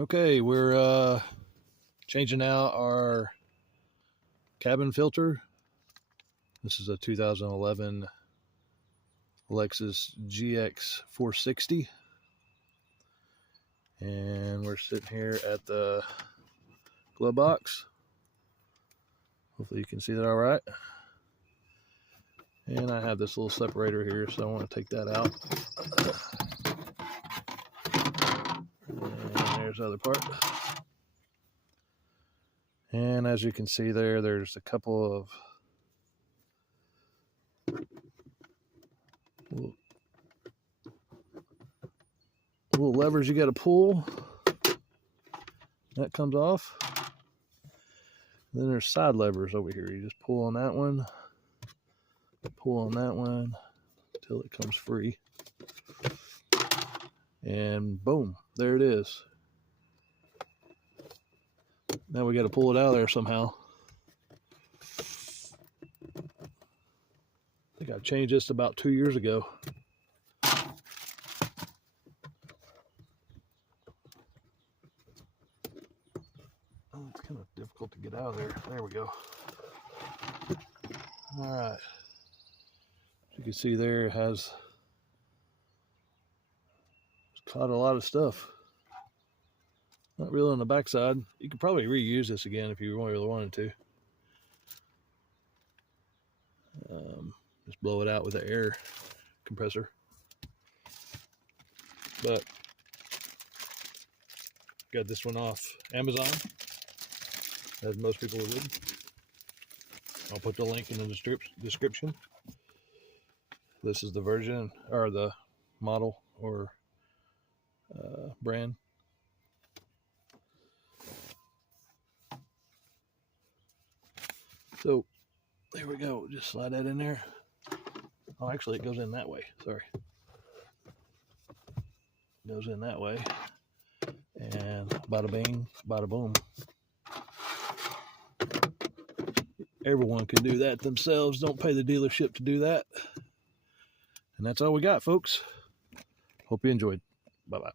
Okay, we're changing out our cabin filter. This is a 2011 Lexus GX460. And we're sitting here at the glove box. Hopefully you can see that all right. And I have this little separator here, so I want to take that out. And there's the other part. And as you can see there, there's a couple of little levers you got to pull. That comes off. Then there's side levers over here. You just pull on that one, until it comes free. And boom, there it is. Now we got to pull it out of there somehow. I think I changed this about 2 years ago. Oh, it's kind of difficult to get out of there. There we go. All right. As you can see there, it has caught a lot of stuff. Not really on the backside. You could probably reuse this again if you really wanted to. Just blow it out with an air compressor. But got this one off Amazon, as most people would. I'll put the link in the description. This is the version, or the model, or brand. So there we go. Just slide that in there. Oh, actually, it goes in that way. Sorry. It goes in that way. And bada bing, bada boom. Everyone can do that themselves. Don't pay the dealership to do that. And that's all we got, folks. Hope you enjoyed. Bye-bye.